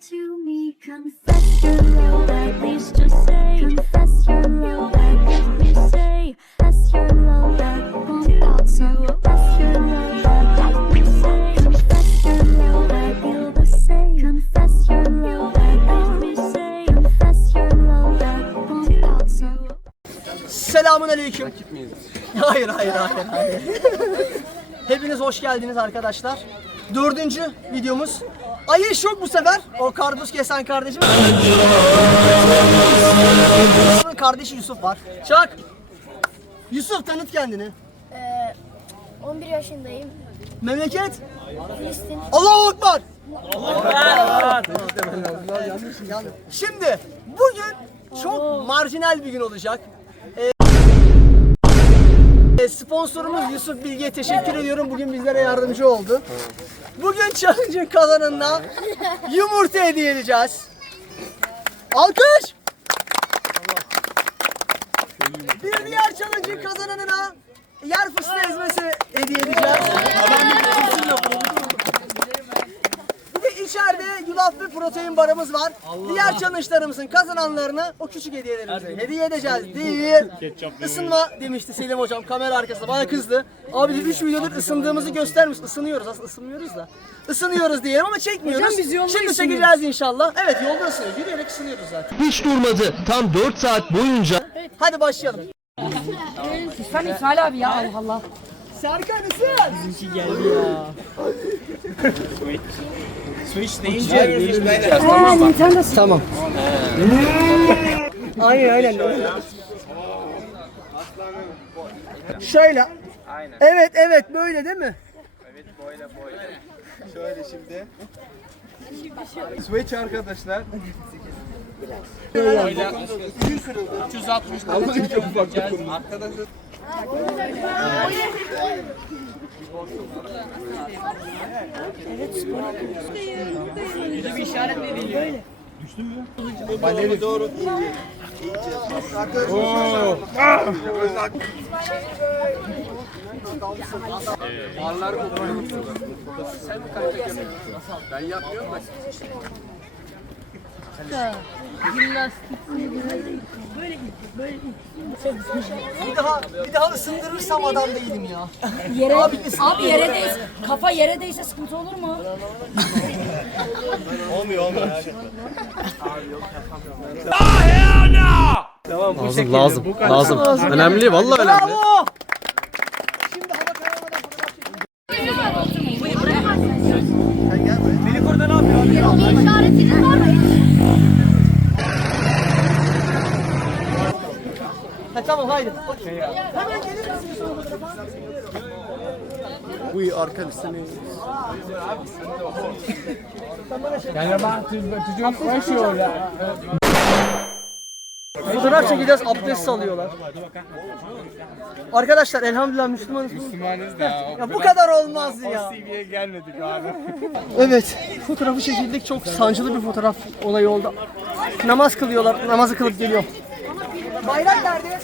to me. Confess your love, at least just say. Confess your love, at least say. Confess your love, I won't out. So confess your love, at least say. Confess your love, I feel the same. Confess your love, at least say. Confess your love, I won't out. So. Selamun aleyküm. Hayır hayır hayır hayır. Hepiniz hoş geldiniz arkadaşlar. Dördüncü videomuz. Ayış yok bu sefer. O karpuz kesen kardeşim. Onun kardeşi Yusuf var. Çak. Yusuf tanıt kendini. Ee, 11 yaşındayım. Memleket. Filistin. Allahu Ekber. Yanlış. Şimdi bugün çok marjinal bir gün olacak. Ee, sponsorumuz Yusuf Bilge'ye teşekkür ediyorum. Bugün bizlere yardımcı oldu. Bugün challenge'ın kazananına yumurta hediye edeceğiz. Alkış! Bir diğer challenge'ın kazananına yer fıstığı ezmesi hediye edeceğiz. Bir de içeride yulaf ve protein barımız var. Diğer challenge'larımızın kazananlarına o küçük hediyelerimizi hediye edeceğiz değil. Isınma demişti Selim hocam kamera arkasında bana kızdı. Abi dedi 3 videodur ısındığımızı göstermiş. Isınıyoruz aslında ısınmıyoruz da. Isınıyoruz diyelim ama çekmiyoruz. Şimdi çekeceğiz inşallah. Evet yolda ısınıyoruz. Yürüyerek ısınıyoruz zaten. Hiç durmadı. Tam 4 saat boyunca Hadi başlayalım. Sen İsmail abi ya Allah Allah. Serkan ısın. Tamam. aynen aynen. Şöyle. Evet evet böyle değil mi? Şöyle şimdi. Switch arkadaşlar. Arkadaşlar Paneli doğru iyice. İyice. Arkadaşlar. Ağırlar kullanıyor. Sen kaçacak Ben yapmıyorum da. Bir daha bir daha ısındırırsam adam değilim ya. Yere, Abi, abi, yere değse, kafa yere değse sıkıntı olur mu? lazım lazım lazım. Önemli vallahi önemli. Bravo! Haydi. Hemen gelir misiniz o? Bu arkadaşlarınız. Fotoğraf çekeceğiz, abdest alıyorlar. Arkadaşlar elhamdülillah Müslümanız. Müslümanız da Ya bu kadar olmaz ya. TV'ye gelmedik abi. Evet, fotoğrafı çekildik. Çok sancılı bir fotoğraf olayı oldu. Namaz kılıyorlar, namazı kılıp geliyor. Bayrak nerede?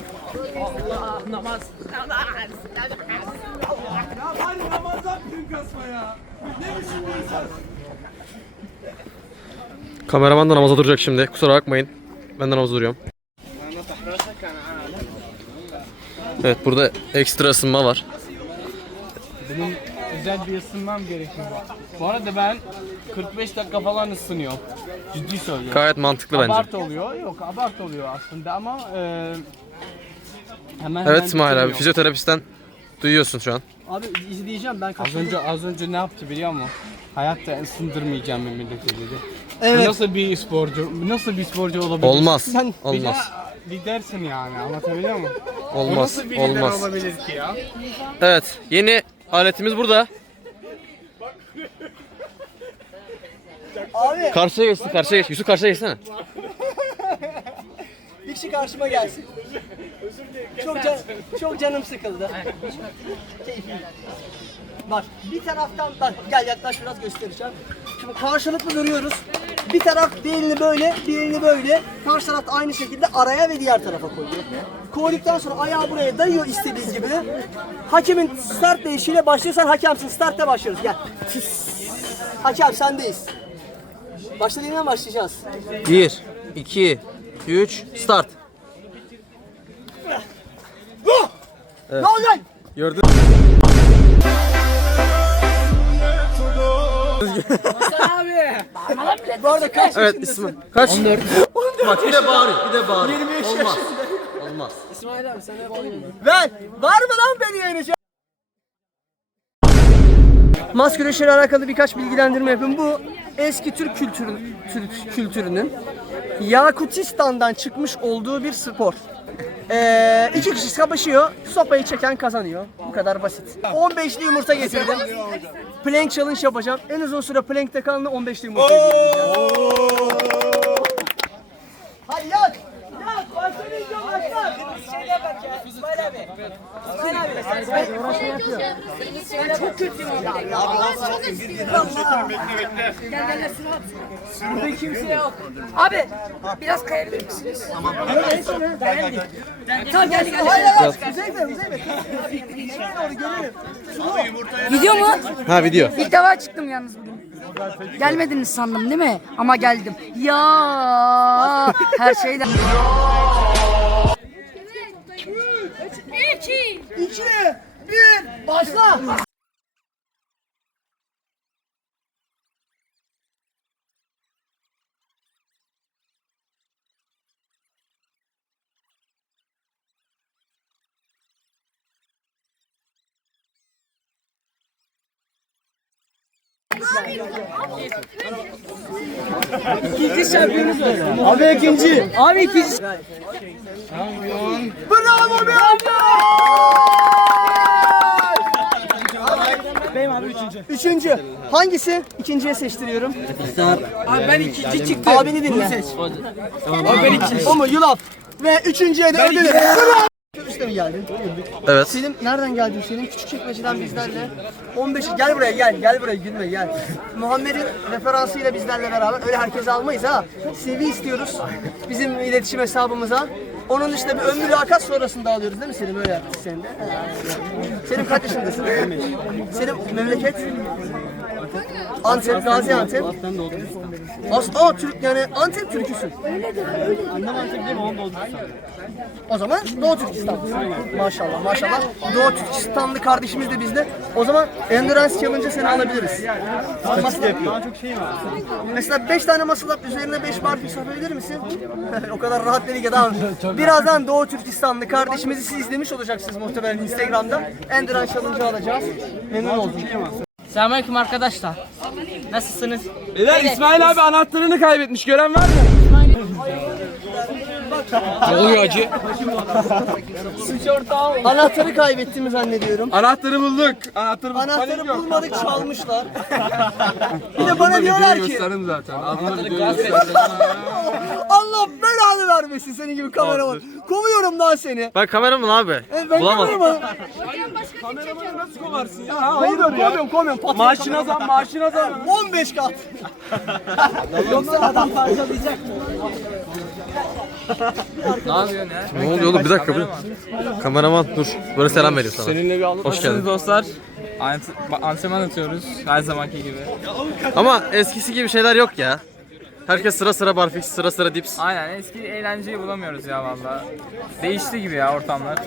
Kameraman da namaza duracak şimdi. Kusura bakmayın. Ben de namaza duruyorum. Evet burada ekstra ısınma var. Benim özel bir ısınmam gerekiyor. Bu arada ben 45 dakika falan ısınıyorum. Ciddi söylüyorum. Gayet mantıklı bence. Abart oluyor. Yok abart oluyor aslında ama e, hemen Evet İsmail abi fizyoterapistten duyuyorsun şu an. Abi izleyeceğim ben Az kaçtım. önce az önce ne yaptı biliyor musun? Hayatta ısındırmayacağım milleti dedi. Evet. Bu nasıl bir sporcu? bu Nasıl bir sporcu olabilir? Olmaz. Sen- Bir Olmaz. de lidersin yani anlatabiliyor muyum? Bu Olmaz. nasıl bir Olmaz. olabilir ki ya? Evet yeni aletimiz burada. Abi Karşıya geçsin karşıya geç. Yusuf karşıya geçsene. bir kişi karşıma gelsin. Çok can, çok canım sıkıldı. Keyifli. Bak bir taraftan bak gel yaklaş biraz göstereceğim. Şimdi karşılıklı duruyoruz. Bir taraf bir elini böyle, bir elini böyle. Karşı taraf da aynı şekilde araya ve diğer tarafa koyuyor. Koyduktan sonra ayağı buraya dayıyor istediği gibi. Hakemin start değişiyle başlıyorsan hakemsin. Start'ta başlıyoruz. Gel. Hakem sendeyiz. Başta yeniden başlayacağız. 1, 2, 3, start. Ne olacak? Gördün Bu arada kaç Evet? İsmail. Kaç? 14. Bak bir de bağırıyor, bir de bağırıyor. 25 Olmaz. yaşında. Olmaz. Ver. Var mı lan beni yayınlayacak? Mas güreşiyle alakalı birkaç bilgilendirme yapayım. Bu eski Türk kültürü, Türk kültürünün Yakutistan'dan çıkmış olduğu bir spor. Ee, iki kişi kapışıyor, sopayı çeken kazanıyor. Bu kadar basit. 15'li yumurta getirdim. Plank challenge yapacağım. En uzun süre plankte kalanı 15'li yumurta getireceğim. Hadi bak ya, İsmail abi. İsmail abi. Ben çok kötüyüm abi. Gel gel gel şunu at. Burada kimse yok. Abi biraz kayabilir misiniz? Tamam. Tamam. Hayır hayır! Uzay uzay görelim. Video mu? Ha video. İlk defa çıktım yalnız bugün. Gelmediniz sandım değil mi? Ama geldim. Ya her şeyden. İki, bir, başla! İkinci şampiyonuz var. Abi ikinci. Abi ikinci. Bravo be Benim abi üçüncü. Üçüncü. Hangisi? İkinciye seçtiriyorum. Abi ben ikinci çıktım. Abini dinle. Seç. Abi ben ikinci. O mu? Yulaf. Ve üçüncüye de ödülü. Bravo. Mi geldin? Evet. Selim nereden geldin Selim? Küçük çekmeceden bizlerle. 15 gel buraya gel gel buraya gülme gel. Muhammed'in referansıyla bizlerle beraber öyle herkese almayız ha. CV istiyoruz bizim iletişim hesabımıza. Onun dışında bir ömrü akat sonrasında alıyoruz değil mi Selim öyle yaptık sen de. Selim kaç yaşındasın? 15. Selim memleket? Antep, Gaziantep. As Aa Türk yani Antep Türküsün. Annem Antep'te babam Doğu O zaman Doğu Türkistan. Maşallah maşallah. Doğu Türkistanlı kardeşimiz de bizde. O zaman Endurance Challenge'a seni alabiliriz. Masal yapıyor. Daha çok şey var. Mesela 5 tane muscle up üzerine 5 bar push yapabilir misin? o kadar rahat dedik ya tamam. Birazdan Doğu Türkistanlı kardeşimizi siz izlemiş olacaksınız muhtemelen Instagram'da. Endurance Challenge'a alacağız. Memnun oldum. Selamünaleyküm arkadaşlar. Nasılsınız? Beyler İsmail abi anahtarını kaybetmiş. Gören var mı? Ne oluyor acı? Anahtarı kaybettiğimi zannediyorum. Anahtarı bulduk. Anahtarı bulduk. Anahtarı bulmadık çalmışlar. bir de bana diyorlar ki Gösterdim zaten. Anahtarı gösterdim. Allah belanı vermesin senin gibi kameraman. Kovuyorum lan seni. Ben kameramın abi. E, ben Bulamadım. kameramanım. Nasıl kovarsın ya? Kovuyorum, kovuyorum, kovuyorum. Patron Maaşına zam, maaşına zam. 15 kat. Yoksa adam parçalayacak. Ne yapıyorsun ya? Ne oluyor oğlum bir dakika bir. Kameraman dur. Böyle selam veriyor sana. Seninle bir alıp Hoş geldin. dostlar. Ant- antrenman atıyoruz her zamanki gibi. Ama eskisi gibi şeyler yok ya. Herkes sıra sıra barfix, sıra sıra dips. Aynen eski eğlenceyi bulamıyoruz ya valla. Değişti gibi ya ortamlar.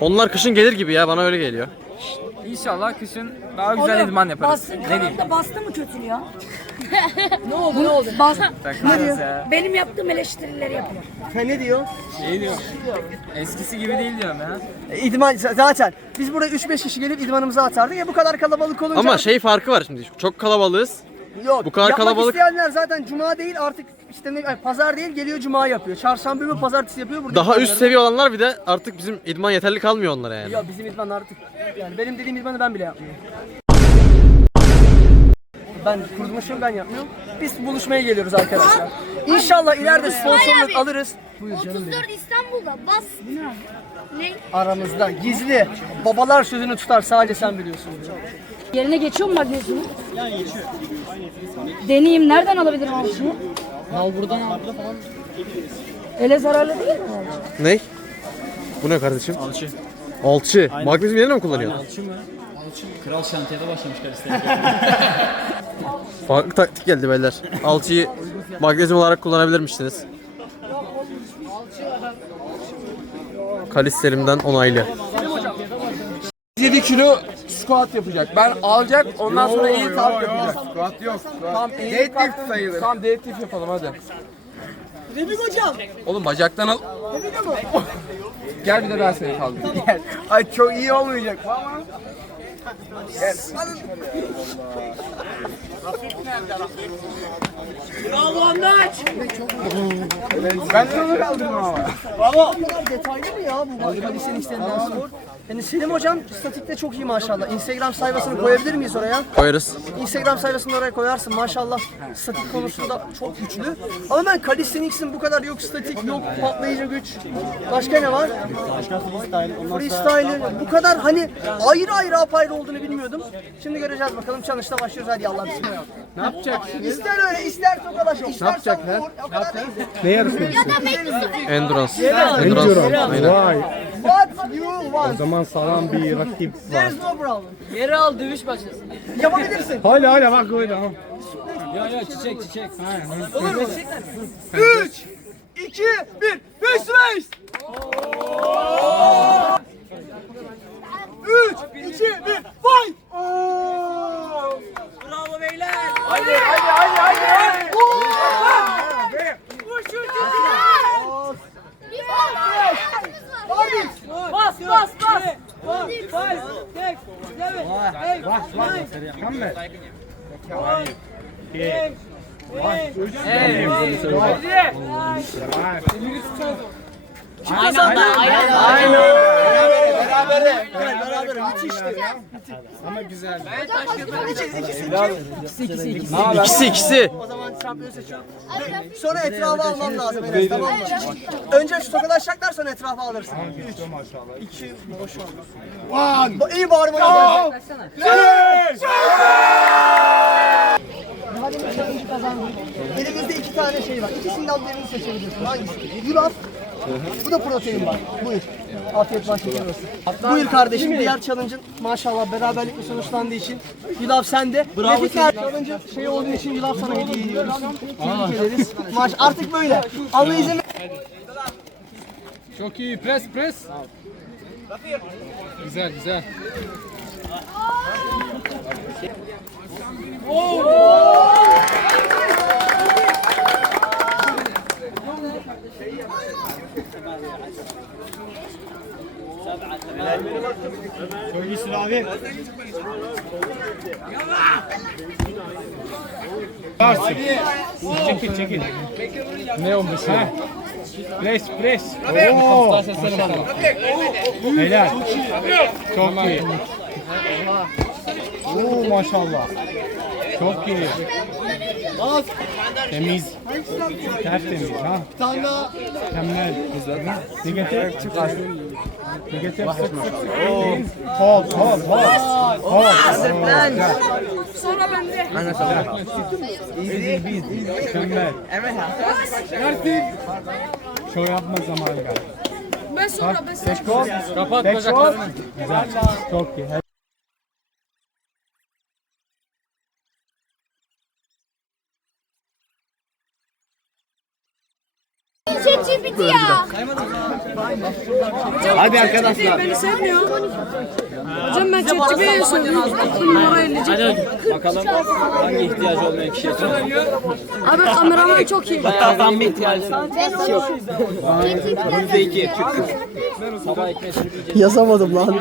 Onlar kışın gelir gibi ya bana öyle geliyor. İnşallah kışın daha güzel idman yaparız. Bas, Ne diyeyim? kanalda bastı mı kötü ya? ne oldu ne oldu? Bas, Takılırız ya. benim yaptığım eleştirileri yapıyor. Ha ne diyor? Şey diyor. Eskisi gibi değil diyorum ya. E, İdman zaten. Biz buraya 3-5 kişi gelip idmanımızı atardık. Ya bu kadar kalabalık olunca... Ama şey farkı var şimdi. Çok kalabalığız. Yok. bu kadar yapmak kalabalık- isteyenler zaten cuma değil artık işte ne, ay, pazar değil geliyor cuma yapıyor. Çarşamba ve pazartesi yapıyor. Burada Daha üst seviye olanlar bir de artık bizim idman yeterli kalmıyor onlara yani. Ya bizim idman artık yani benim dediğim idmanı ben bile yapmıyorum. Ben kurulmuşum ben yapmıyorum. Biz buluşmaya geliyoruz arkadaşlar. İnşallah ileride sponsorluk alırız. Buyur canım benim. 34 İstanbul'da bas. Ne? Aramızda gizli. Babalar sözünü tutar sadece sen biliyorsun. Yerine geçiyor mu magnezyumu? Deneyeyim nereden alabilirim abi şunu? Al buradan al. Ele zararlı değil mi? Ney? Bu ne kardeşim? Alçı. Alçı. Magnezyum yerine mi kullanıyorsun? Alçı mı? Kral şantiyede başlamış kalistenik. Farklı taktik geldi beyler. Alçıyı magnezyum olarak kullanabilirmişsiniz. Kalisterimden onaylı. 7 kilo squat yapacak. Ben alacak ondan sonra iyi kalk yapacak. Squat yok. Tamam deadlift sayılır. Tamam deadlift yapalım hadi. Remik hocam. Oğlum bacaktan al. Gel bir de ben seni kaldırayım. Gel. Ay çok iyi olmayacak ama. Gel. Ben de onu kaldırdım ama. Bu kadar detaylı mı ya bu kalistenikslerinden spor? Yani Selim hocam statikte çok iyi maşallah. Instagram sayfasını koyabilir miyiz oraya? Koyarız. Instagram sayfasını oraya koyarsın maşallah. Statik konusunda çok güçlü. Ama ben calisthenics'in bu kadar yok statik, yok patlayıcı güç. Başka ne var? Freestyle. Bu kadar hani ayrı ayrı apayrı olduğunu bilmiyordum. Şimdi göreceğiz bakalım. Challenge'da başlıyoruz. Hadi Allah bismillah. Ne yapacaksın? İster öyle, ister tokalaş, ister. O kadar değil. Ne yarışması? Endurance. Endurance. Aynen. Vay. What you want. zaman sağlam bir rakip var. There's no problem. Yeri al dövüş başlasın. Yapabilirsin. Hala hala bak öyle ha. ya ya çiçek çiçek. Olur mu? 3, 2, 1, face race! 3, 2, 1, fight! Bravo beyler. Haydi, haydi, haydi, haydi! Bas bas bas. Berabere, berabere, müthişti. Ama güzel. İkisi ikisi. O zaman şampiyon seçiyorum. Sonra etrafı almam lazım Enes, tamam mı? Önce şu tokalaşacaklar sonra etrafı alırsın. 3, 2, boş One. İyi bağırma. Challenge kazandık. Elimizde iki tane şey var. İkisinden birini seçebilirsin. Hangisi? Yulaf. Bu da protein var. Buyur. Afiyet var şeker olsun. Buyur kardeşim. Diğer challenge'ın maşallah beraberlikle sonuçlandığı için Yulaf sende. Bravo. Challenge'ın şey olduğu için Yulaf sana hediye ediyoruz. Tebrik ederiz. Maş artık böyle. İzin Çok iyi. Pres pres. Güzel güzel. Çok iyisin abi. Varsın. Çekil çekil. Ne olmuş ha? Pres pres. Oo. Helal. Çok iyi. Oo maşallah. Çok iyi. Temiz. Tertemiz ha. Bir tane daha. Mükemmel. Ne getir? Çıkar. Ne getir? Hol hol hol. Hol. Güzel. Sonra bende. Mükemmel. Evet. Şov yapma zamanı geldi. Ben sonra ben sonra. Kol. Kapat bacaklarını. Güzel. Çok iyi. ChatGPT ya. Hadi arkadaşlar. Beni sevmiyor. Hocam ben çetçibeyi söylüyorum. Numara 50. Bakalım hangi ihtiyacı olmayan kişiye Abi kameraman çok iyi. Kazanma ihtiyacı. Önümüzde iki. Sabah ekmeği sürüp yiyeceğiz. Yazamadım lan.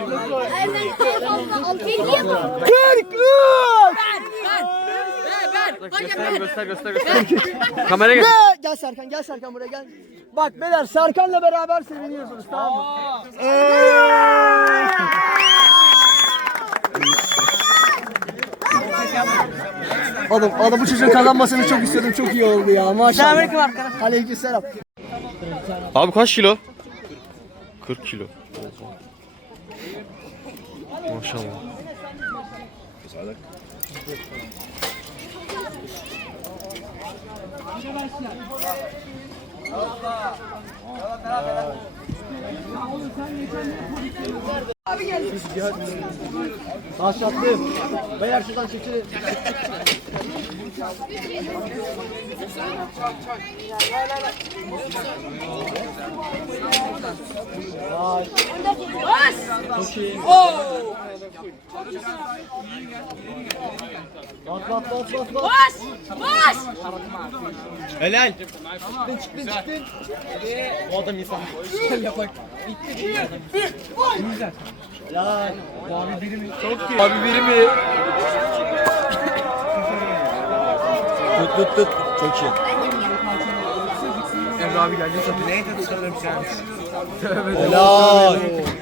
Göster göster göster. Kameraya geç. Ve gel Serkan, gel Serkan buraya gel. Bak beyler Serkan'la beraber seviniyorsunuz tamam mı? Oğlum, oğlum bu çocuğun kazanmasını çok istiyordum. Çok iyi oldu ya. Maşallah. Selamünaleyküm arkadaşlar. Aleykümselam. Abi kaç kilo? 40 kilo. Maşallah. Başlattım. Beyler şuradan çekilin. Bas bas bas bas bas. Bas! Bas! Helal. Çıktın çıktın çıktın. O adam insan. Helal. Abi biri mi? Çok iyi. Abi biri mi? Tut tut tut. Çok iyi. Emre abi geldi satın. Neydi tutarım sen? Helal.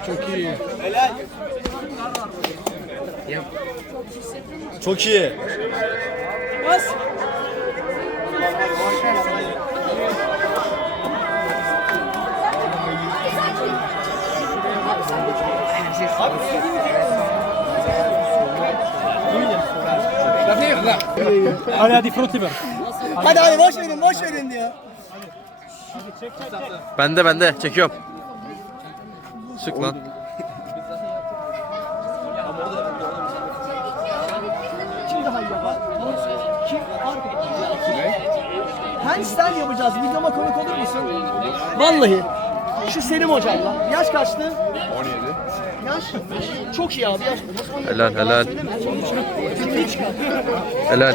Çok iyi. Çok iyi. Allez, di fronte ver. Hadi hadi boş verin boş verin ya. Bende bende çekiyorum. Çık lan. Handstand yapacağız. Videoma konuk olur musun? Vallahi. Şu Selim hocamla. Yaş kaçtı? 17. Yaş? Çok iyi abi. Helal, helal. Helal.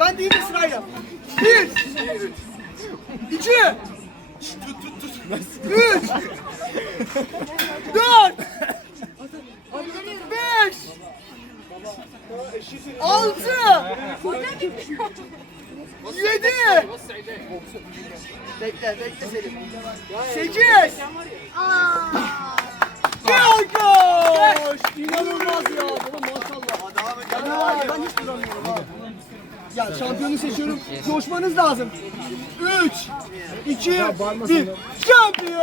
Ben değil mi sırayla? Bir. İki. Üç. Dört. Beş. Altı. Yedi. Bekle, bekle Selim. Sekiz. Bir alkış. İnanılmaz ya. Baba maşallah. Ya var ya, ben hiç duramıyorum ha. Ya şampiyonu seçiyorum. Coşmanız lazım. 3 2 1 Şampiyon!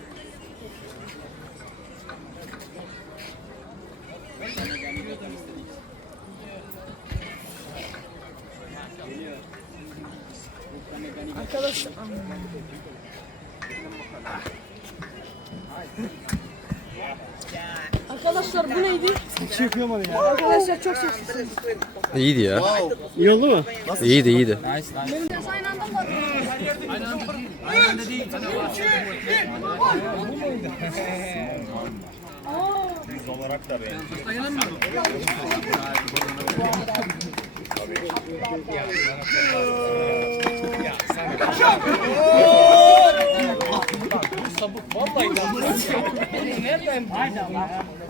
Arkadaşlar bu neydi? Arkadaşlar çok seksisiniz. İyiydi ya. İyi oldu mu? İyiydi iyiydi. Ayağında değil. Ayağında değil. Yüz olarak da benziyor. Dayanamıyor. Ya sen... Sabuk vallahi. Nereden? Hayda.